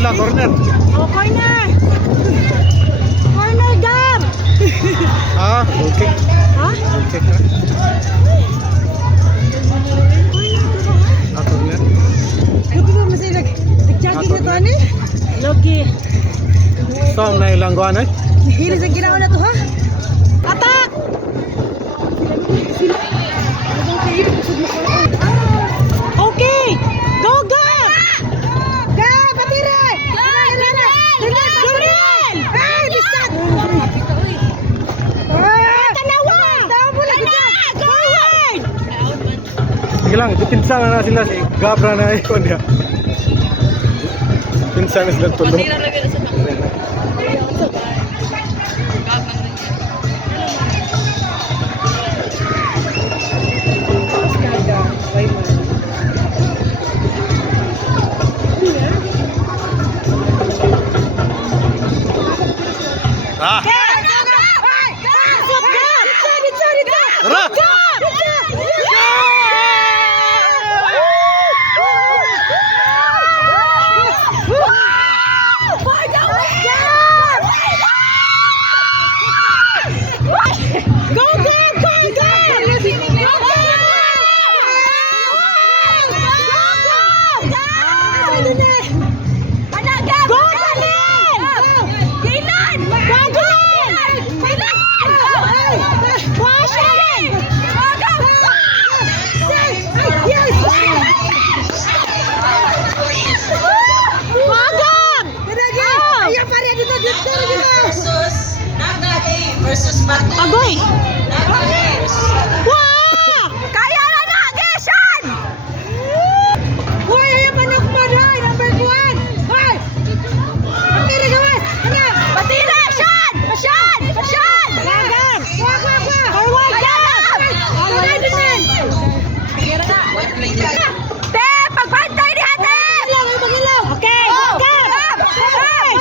Wala, corner. Oh, corner. Corner, Gab. Ah, okay. Ha? Okay ka. Ah, corner. Lugi ba masih nag-jogging na to, ani? Lugi. So, ang nailangguan eh? Hili sa ginawa na to, ha? Atak! Okay! Go, Gab! Gab, patire! Daniel! Ay, bisat! Tanawa! Forward! Sige lang, pinsa na sila si Gabra na ikon niya. Pinsa na silang tulong. Ah! Tara! Versus Batu. Agoy! Naga A versus Batu. Wow! Kaya na na! Geshan! Uy, ayaw manok mo doon! Number 1! Hoy! Patira gawas! Ano? Patira! Shan! Shan! Shan! Gagam! Wag! Forward! Gagam! Forward din! Te! Pagbantay ni Hate! Magilaw! Okay! Gagam! Hey!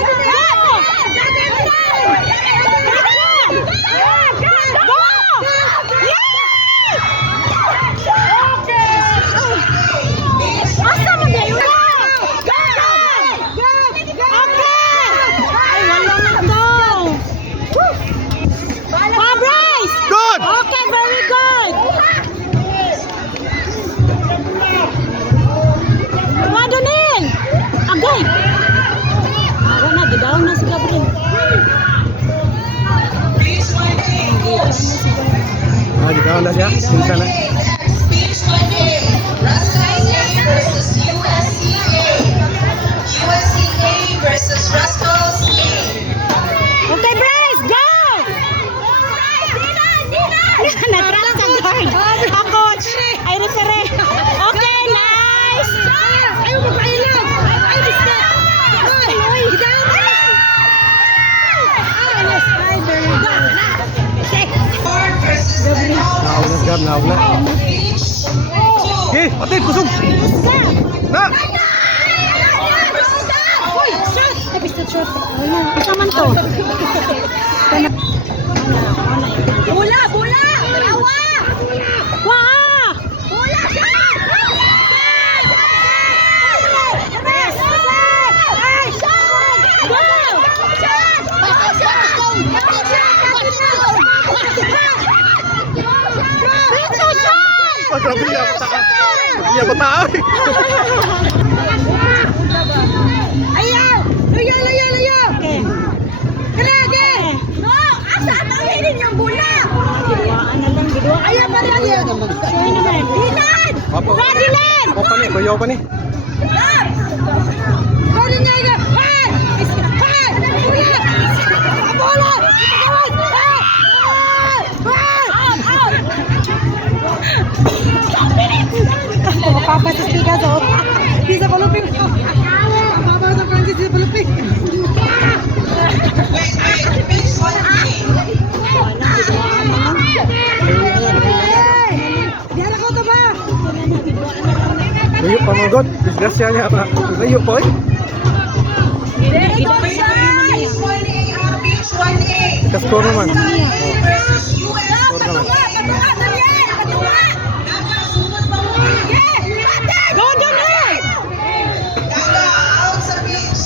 Good! Okay, very good. Madunin! Agay! Wala na, gidaw na si Gabriel. Beach 1A. Ah, di ka na siya. Pinsa na. Beach 1A. Rascals A versus USCA. USCA versus Rascals A. Okay, Bryce, go! Natrap ka, guard. Ang coach. Ay, referee. Okay, nice. Ayaw magpailag. Ay, bisnet. Ay, gidaw na. Ay, yes. Ay, very good. Ford versus Naulas, Gab, naulas. Beach 2. Okay, patid, kusog. Na! Uy, shot. Ay, bisnet shot. Wala. Asa man to? Bola! Awa! Wah! Bola! Grabe yan, bata. Iya, bata. Ayaw! Layo! Okay. Kalagi! No! Asa at aminin yung bola! Giduaan na lang, giduaan. Ayaw pa rin! Sure naman. Dinan! Radilan! Ako pa ni, bayaw pa ni. Bola niya yun! Hey! Hey! Bola! Mapapa sa speaker to. Di sa palupin. Mapapa sa Francis di sa palupin. Wait, Beach 1A. Diyan ako to ba? Layo pa mga god. Disgrasya niya pa. Layo po eh. Beach 1A. Beach 1A. Kasko naman. Versus USCA. Score naman. Go, Daniel! Naga out sa beach.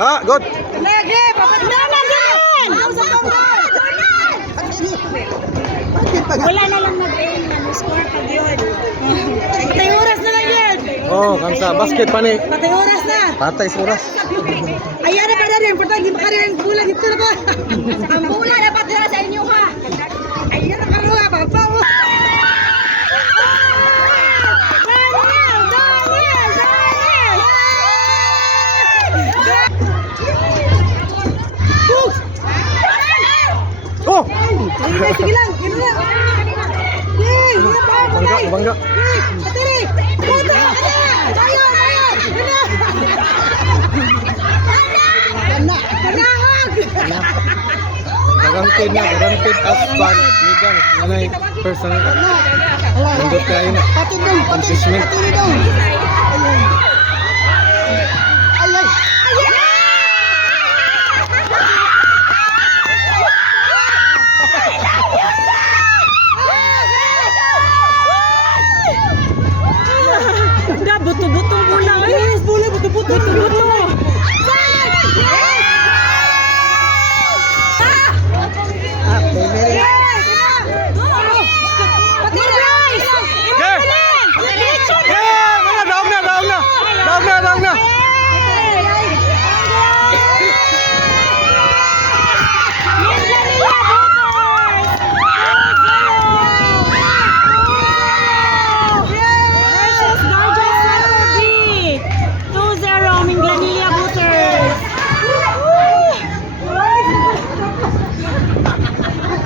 Ah, good. Lagi! Papatunayan! Ako sa pangkat! Wala na lang mag-aim. Score pag yun. Patay oras na lang yan. Oh, kansa basket pa ni. Patay oras na. Patay sa oras. Ayan na pa na rin. Portang di makarin ang bulan dito na ba? Ang bulan na patira sa inyo ha. Ayan na karuha. Papa mo. Oh! Sige lang. Gino lang. Yay! Bangga, bangga. Atiri! Puto! Tayo! Panahag! Guaranteed as fan. Midan, nanay person. Nandot kayo na. Accomplishment. Buto-buto mo lang. Yes, buto-buto.